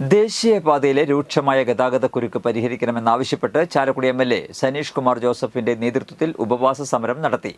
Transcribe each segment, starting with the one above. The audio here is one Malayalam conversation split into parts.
ദേശീയപാതയിലെ രൂക്ഷമായ ഗതാഗതക്കുരുക്ക് പരിഹരിക്കണമെന്നാവശ്യപ്പെട്ട് ചാലക്കുടി എം.എൽ.എ. സനീഷ് കുമാർ ജോസഫിന്റെ നേതൃത്വത്തിൽ ഉപവാസ സമരം നടത്തി.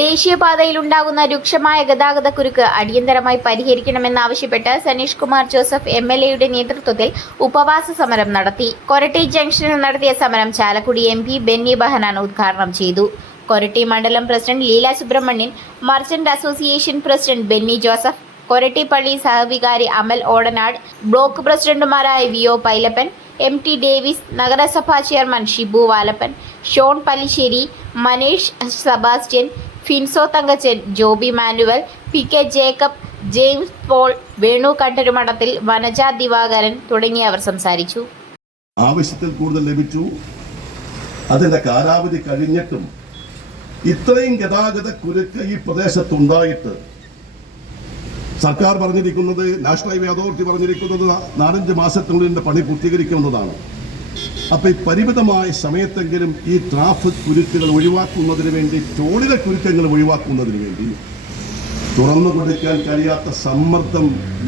ദേശീയപാതയിലുണ്ടാകുന്ന രൂക്ഷമായ ഗതാഗതക്കുരുക്ക് അടിയന്തരമായി പരിഹരിക്കണമെന്നാവശ്യപ്പെട്ട് സനീഷ് കുമാർ ജോസഫ് എം.എൽ.എയുടെ നേതൃത്വത്തിൽ ഉപവാസ സമരം നടത്തി. കൊരട്ടി ജംഗ്ഷനിൽ നടത്തിയ സമരം ചാലക്കുടി എം.പി. ബെന്നി ബെഹനാൻ ഉദ്ഘാടനം ചെയ്തു. കൊരട്ടി മണ്ഡലം president Leela Subramanian, merchant association president Benny Joseph, Koratty പള്ളി സഹവികാരി അമൽ ഓടനാട്, ബ്ലോക്ക് പ്രസിഡന്റുമാരായ വി.ഒ. പൈലപ്പൻ, എം.ടി. ഡേവിസ്, നഗരസഭാ ചെയർമാൻ ഷിബു വാലപ്പൻ, ഷോൺ പല്ലിശ്ശേരി, മനേഷ് സെബാസ്റ്റ്യൻ, ഫിൻസോ തങ്കച്ചൻ, ജോബി മാനുവൽ, പി.കെ. ജേക്കബ്, ജെയിംസ് പോൾ, വേണു കണ്ടരുമഠത്തിൽ, വനജ ദിവാകരൻ തുടങ്ങിയവർ സംസാരിച്ചു. ആവശ്യത്തിൽ കൂടുതൽ ലഭിച്ചു. അതിന്റെ കാലാവധി കഴിഞ്ഞിട്ടും ഇത്രയും ഗതാഗത കുരുക്ക് ഈ പ്രദേശത്തുണ്ടായിട്ട് സർക്കാർ പറഞ്ഞിരിക്കുന്നത്, നാഷണൽ ഹൈവേ അതോറിറ്റി പറഞ്ഞിരിക്കുന്നത് 4-5 മാസത്തിനുള്ളിൽ പണി പൂർത്തീകരിക്കേണ്ടതാണ്. അപ്പോൾ ഈ പരിമിതമായ സമയത്തെങ്കിലും ഈ ട്രാഫിക് കുരുക്കുകൾ ഒഴിവാക്കുന്നതിന് വേണ്ടി, ടോളിലെ കുരുക്കങ്ങൾ ഒഴിവാക്കുന്നതിന് വേണ്ടി തുറന്നു കൊടുക്കാൻ കഴിയാത്ത സമ്മർദ്ദം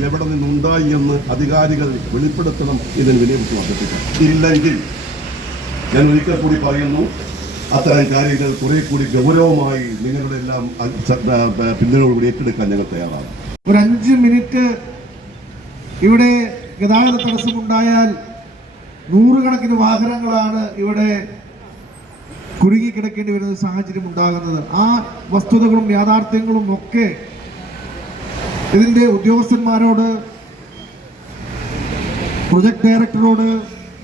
എവിടെ നിന്നുണ്ടായി എന്ന് അധികാരികൾ വെളിപ്പെടുത്തണം. ഇതിന് വിലയിരുത്തി വർദ്ധിപ്പിക്കണം. ഇല്ലെങ്കിൽ ഞാൻ ഒരിക്കൽ കൂടി പറയുന്നു, അത്തരം കാര്യങ്ങൾ കുറെ കൂടി ഗൗരവമായി നിങ്ങളുടെ എല്ലാം പിന്തുണയോടുകൂടി ഏറ്റെടുക്കാൻ ഞങ്ങൾ തയ്യാറാണ്. ഒരു 5 മിനിറ്റ് ഇവിടെ ഗതാഗത തടസ്സമുണ്ടായാൽ നൂറുകണക്കിന് വാഹനങ്ങളാണ് ഇവിടെ കുടുങ്ങിക്കിടക്കേണ്ടി വരുന്ന സാഹചര്യം ഉണ്ടാകുന്നത്. ആ വസ്തുതകളും യാഥാർത്ഥ്യങ്ങളും ഒക്കെ ഇതിൻ്റെ ഉദ്യോഗസ്ഥന്മാരോട്, പ്രൊജക്ട് ഡയറക്ടറോട്,